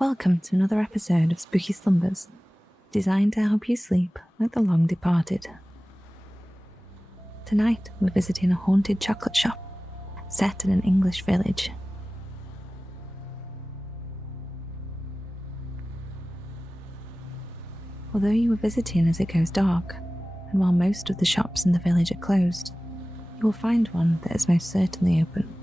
Welcome to another episode of Spooky Slumbers, designed to help you sleep like the long departed. Tonight we're visiting a haunted chocolate shop set in an English village. Although you are visiting as it goes dark, and while most of the shops in the village are closed, you will find one that is most certainly open.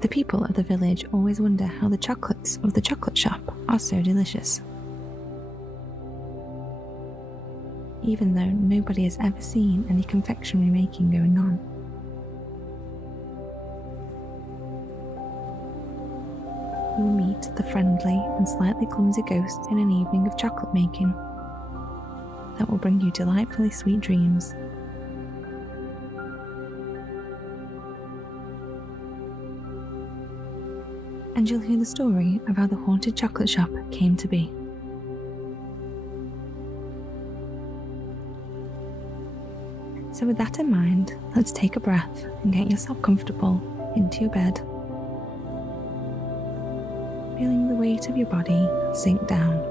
The people of the village always wonder how the chocolates of the chocolate shop are so delicious, even though nobody has ever seen any confectionery making going on. You will meet the friendly and slightly clumsy ghost in an evening of chocolate making that will bring you delightfully sweet dreams. And you'll hear the story of how the haunted chocolate shop came to be. So with that in mind, let's take a breath and get yourself comfortable into your bed, feeling the weight of your body sink down.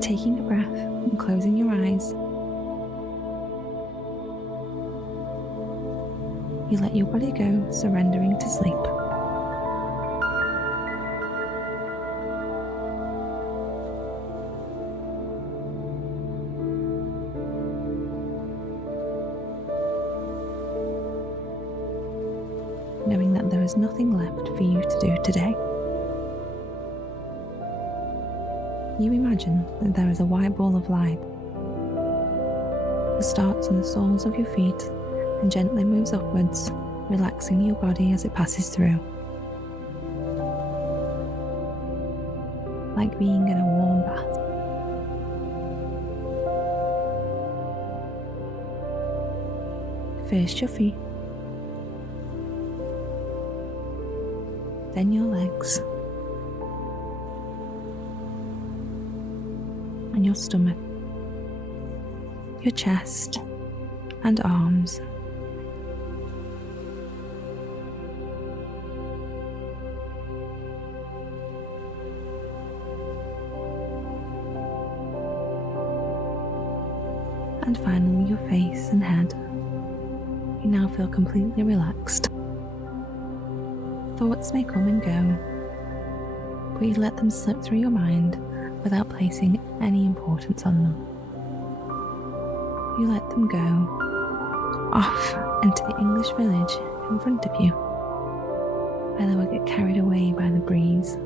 Taking a breath and closing your eyes, you let your body go, surrendering to sleep. Knowing that there is nothing left for you to do today. You imagine that there is a white ball of light that starts on the soles of your feet and gently moves upwards, relaxing your body as it passes through. Like being in a warm bath. First your feet, then your legs, and your stomach, your chest and arms. And finally your face and head. You now feel completely relaxed. Thoughts may come and go, but you let them slip through your mind without placing any importance on them. You let them go off into the English village in front of you, where they will get carried away by the breeze.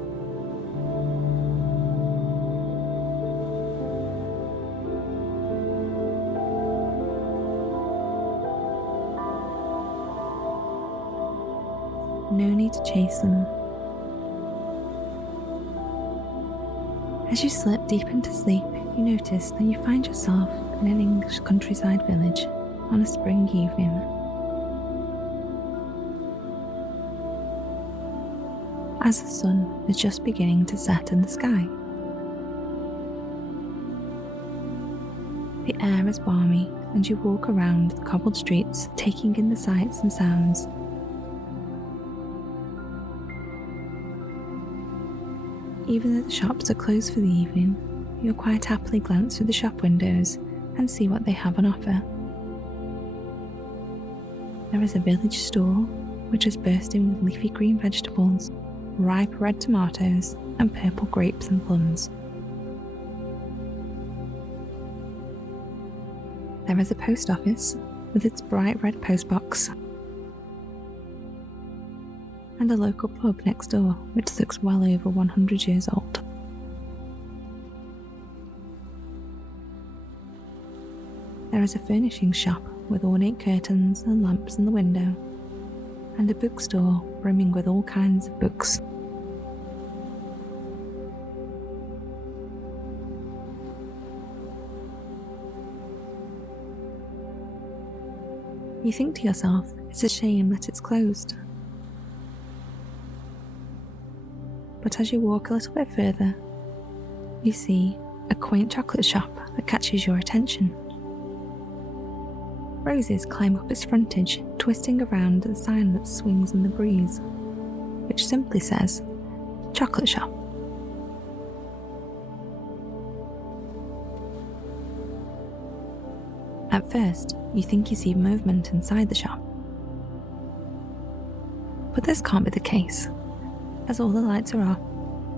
No need to chase them. As you slip deep into sleep, you notice that you find yourself in an English countryside village on a spring evening. As the sun is just beginning to set in the sky. The air is balmy and you walk around the cobbled streets, taking in the sights and sounds. Even though the shops are closed for the evening, you'll quite happily glance through the shop windows and see what they have on offer. There is a village store which is bursting with leafy green vegetables, ripe red tomatoes, and purple grapes and plums. There is a post office with its bright red postbox, and a local pub next door which looks well over 100 years old. There is a furnishing shop with ornate curtains and lamps in the window, and a bookstore brimming with all kinds of books. You think to yourself, it's a shame that it's closed. but as you walk a little bit further, you see a quaint chocolate shop that catches your attention. Roses climb up its frontage, twisting around the sign that swings in the breeze, which simply says, "Chocolate Shop." At first, you think you see movement inside the shop. But this can't be the case, as all the lights are off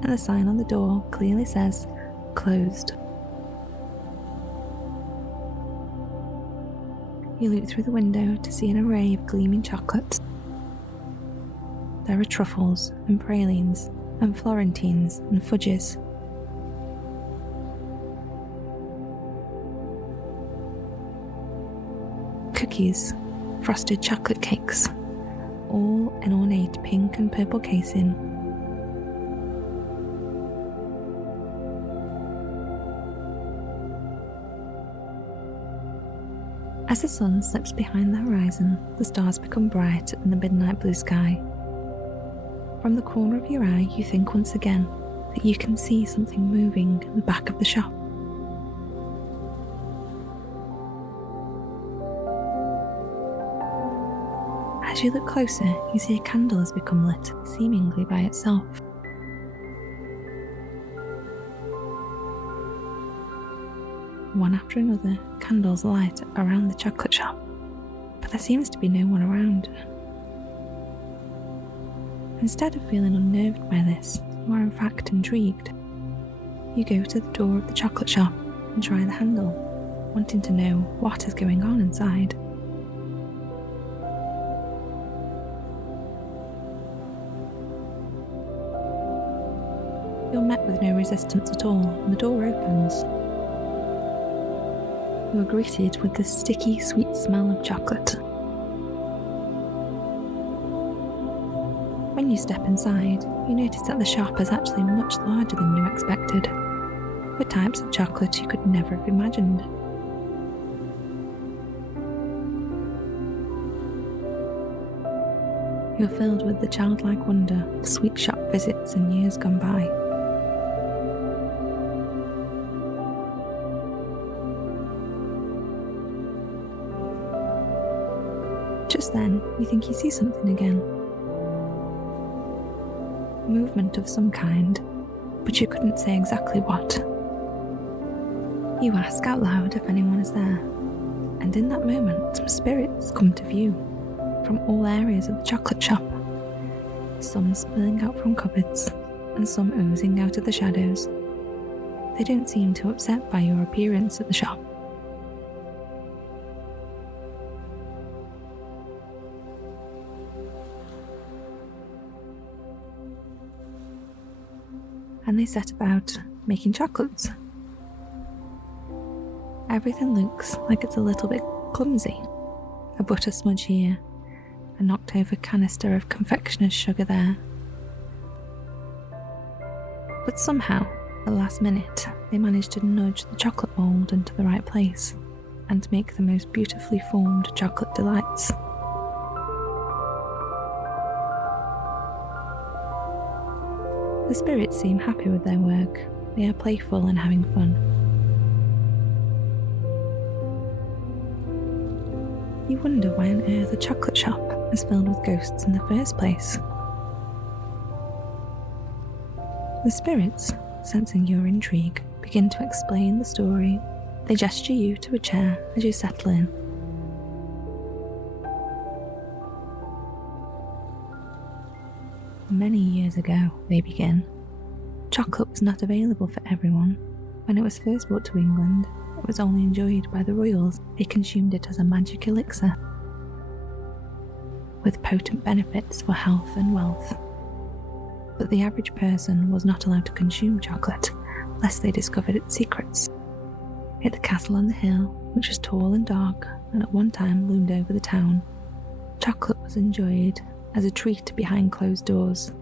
and the sign on the door clearly says, "Closed." You look through the window to see an array of gleaming chocolates. There are truffles and pralines and florentines and fudges. Cookies, frosted chocolate cakes, all in ornate pink and purple casing. As the sun slips behind the horizon, the stars become bright in the midnight blue sky. From the corner of your eye, you think once again that you can see something moving in the back of the shop. As you look closer, you see a candle has become lit, seemingly by itself. One after another, candles light around the chocolate shop, but there seems to be no one around. Instead of feeling unnerved by this, you are in fact intrigued. You go to the door of the chocolate shop and try the handle, wanting to know what is going on inside. You're met with no resistance at all, and the door opens. You are greeted with the sticky, sweet smell of chocolate. When you step inside, you notice that the shop is actually much larger than you expected, with types of chocolate you could never have imagined. You're filled with the childlike wonder of sweet shop visits in years gone by. Just then, you think you see something again. Movement of some kind, but you couldn't say exactly what. You ask out loud if anyone is there, and in that moment, some spirits come to view from all areas of the chocolate shop, some spilling out from cupboards, and some oozing out of the shadows. They don't seem too upset by your appearance at the shop. And they set about making chocolates. Everything looks like it's a little bit clumsy. A butter smudge here, a knocked over canister of confectioner's sugar there. But somehow, at the last minute, they managed to nudge the chocolate mould into the right place and make the most beautifully formed chocolate delights. The spirits seem happy with their work. They are playful and having fun. You wonder why on earth a chocolate shop is filled with ghosts in the first place. The spirits, sensing your intrigue, begin to explain the story. They gesture you to a chair as you settle in. Many years ago, they begin. Chocolate was not available for everyone. When it was first brought to England, it was only enjoyed by the royals. They consumed it as a magic elixir, with potent benefits for health and wealth. But the average person was not allowed to consume chocolate, lest they discovered its secrets. At the castle on the hill, which was tall and dark, and at one time loomed over the town, chocolate was enjoyed as a treat behind closed doors.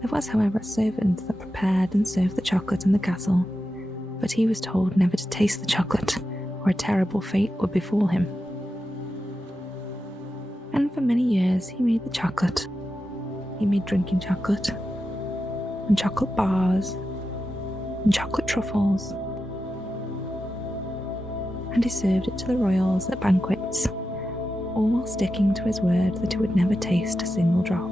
There was, however, a servant that prepared and served the chocolate in the castle, but he was told never to taste the chocolate, or a terrible fate would befall him. And for many years he made the chocolate. He made drinking chocolate, and chocolate bars, and chocolate truffles. And he served it to the royals at banquets, all while sticking to his word that he would never taste a single drop.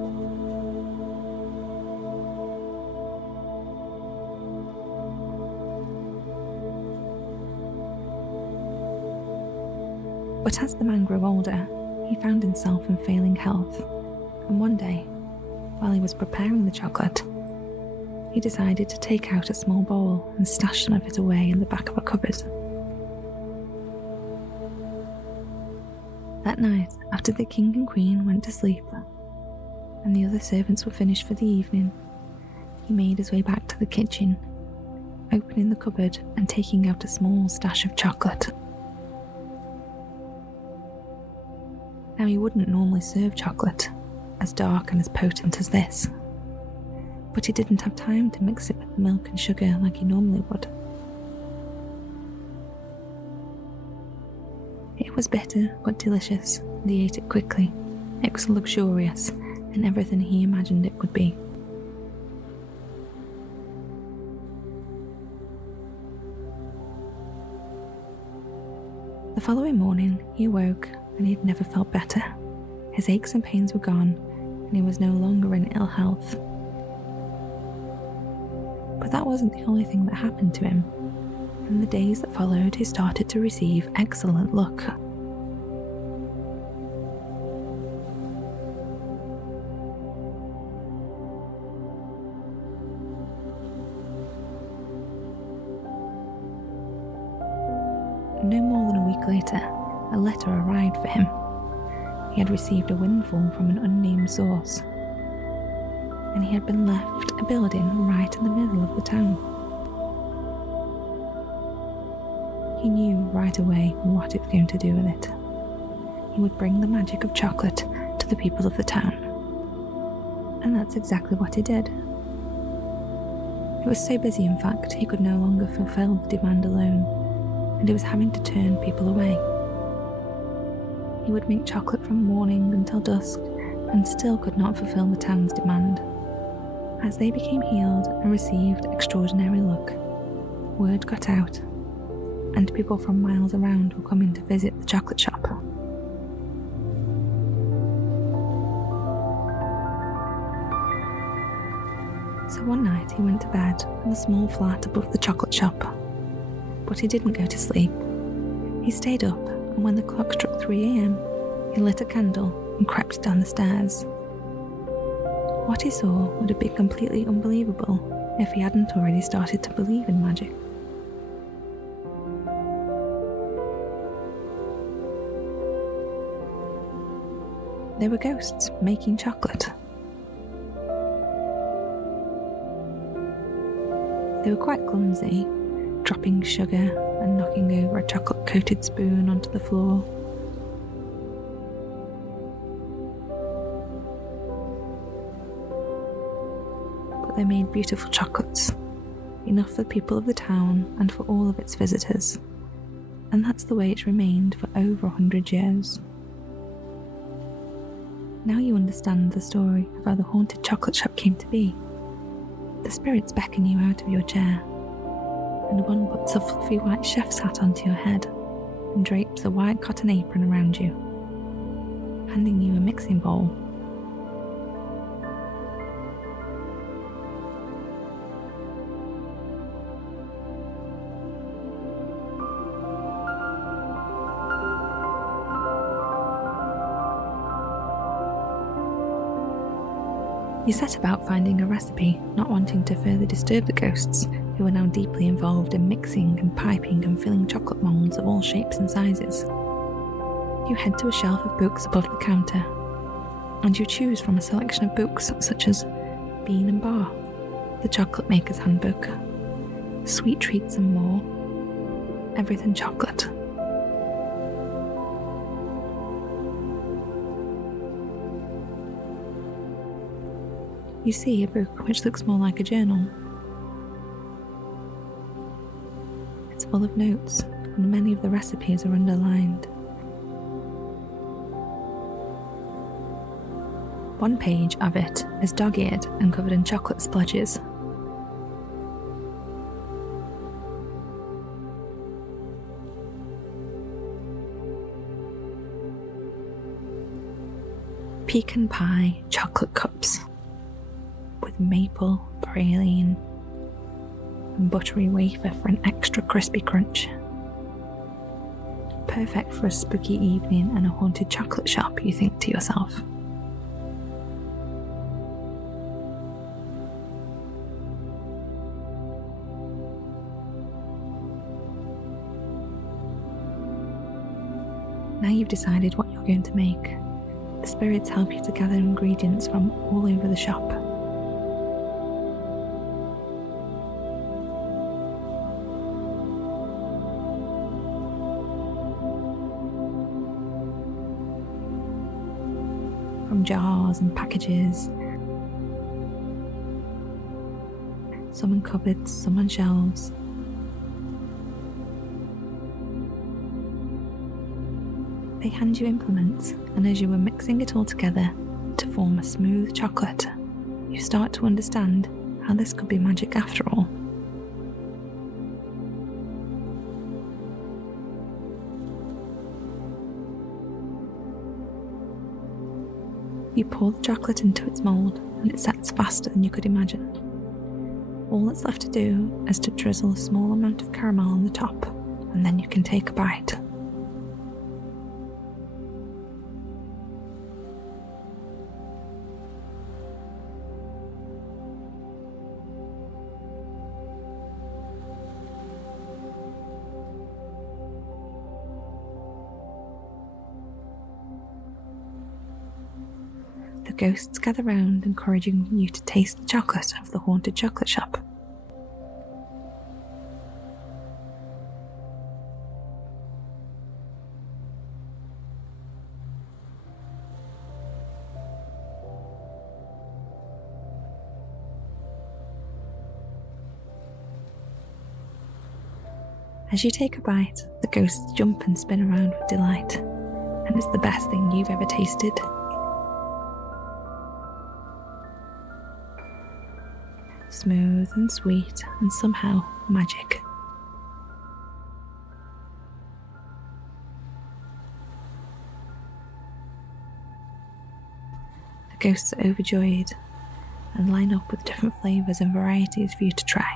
But as the man grew older, he found himself in failing health, and one day, while he was preparing the chocolate, he decided to take out a small bowl and stash some of it away in the back of a cupboard. That night, after the king and queen went to sleep, and the other servants were finished for the evening, he made his way back to the kitchen, opening the cupboard and taking out a small stash of chocolate. Now, he wouldn't normally serve chocolate as dark and as potent as this, but he didn't have time to mix it with the milk and sugar like he normally would. It was bitter but delicious, and he ate it quickly. It was luxurious and everything he imagined it would be. The following morning, he awoke and he had never felt better. His aches and pains were gone, and he was no longer in ill health. But that wasn't the only thing that happened to him. In the days that followed, he started to receive excellent luck. No more than a week later, a letter arrived for him. He had received a windfall from an unnamed source, and he had been left a building right in the middle of the town. He knew right away what it was going to do with it. He would bring the magic of chocolate to the people of the town. And that's exactly what he did. He was so busy, in fact, he could no longer fulfill the demand alone, and he was having to turn people away. He would make chocolate from morning until dusk, and still could not fulfill the town's demand. As they became healed and received extraordinary luck, word got out, and people from miles around were coming to visit the chocolate shop. So one night he went to bed in the small flat above the chocolate shop. But he didn't go to sleep. He stayed up, and when the clock struck 3 a.m, he lit a candle and crept down the stairs. What he saw would have been completely unbelievable if he hadn't already started to believe in magic. They were ghosts making chocolate. They were quite clumsy, dropping sugar and knocking over a chocolate-coated spoon onto the floor. But they made beautiful chocolates, enough for the people of the town and for all of its visitors, and that's the way it's remained for over 100 years. Now you understand the story of how the haunted chocolate shop came to be. The spirits beckon you out of your chair, and one puts a fluffy white chef's hat onto your head and drapes a white cotton apron around you, handing you a mixing bowl. You set about finding a recipe, not wanting to further disturb the ghosts, who are now deeply involved in mixing and piping and filling chocolate moulds of all shapes and sizes. You head to a shelf of books above the counter, and you choose from a selection of books such as Bean and Bar, The Chocolate Maker's Handbook, Sweet Treats and More, Everything Chocolate. You see a book which looks more like a journal. It's full of notes, and many of the recipes are underlined. One page of it is dog-eared and covered in chocolate splodges. Pecan pie chocolate cups with maple, praline, and buttery wafer for an extra crispy crunch. Perfect for a spooky evening and a haunted chocolate shop, you think to yourself. Now you've decided what you're going to make. The spirits help you to gather ingredients from all over the shop. From jars and packages, some in cupboards, some on shelves. They hand you implements, and as you are mixing it all together to form a smooth chocolate, you start to understand how this could be magic after all. You pour the chocolate into its mould, and it sets faster than you could imagine. All that's left to do is to drizzle a small amount of caramel on the top, and then you can take a bite. The ghosts gather round, encouraging you to taste the chocolate of the haunted chocolate shop. As you take a bite, the ghosts jump and spin around with delight, and it's the best thing you've ever tasted. Smooth and sweet and somehow magic. The ghosts are overjoyed and line up with different flavours and varieties for you to try.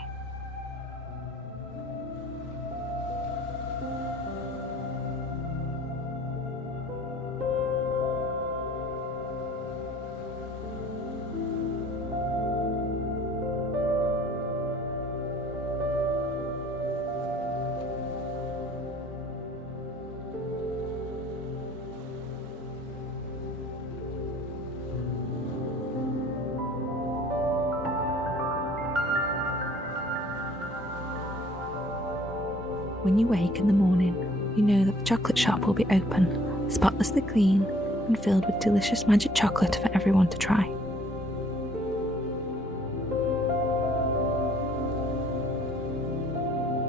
When you wake in the morning, you know that the chocolate shop will be open, spotlessly clean, and filled with delicious magic chocolate for everyone to try.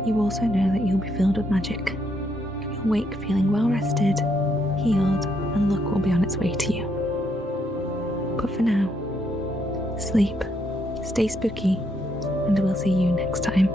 You also know that you'll be filled with magic. You'll wake feeling well rested, healed, and luck will be on its way to you. But for now, sleep, stay spooky, and we'll see you next time.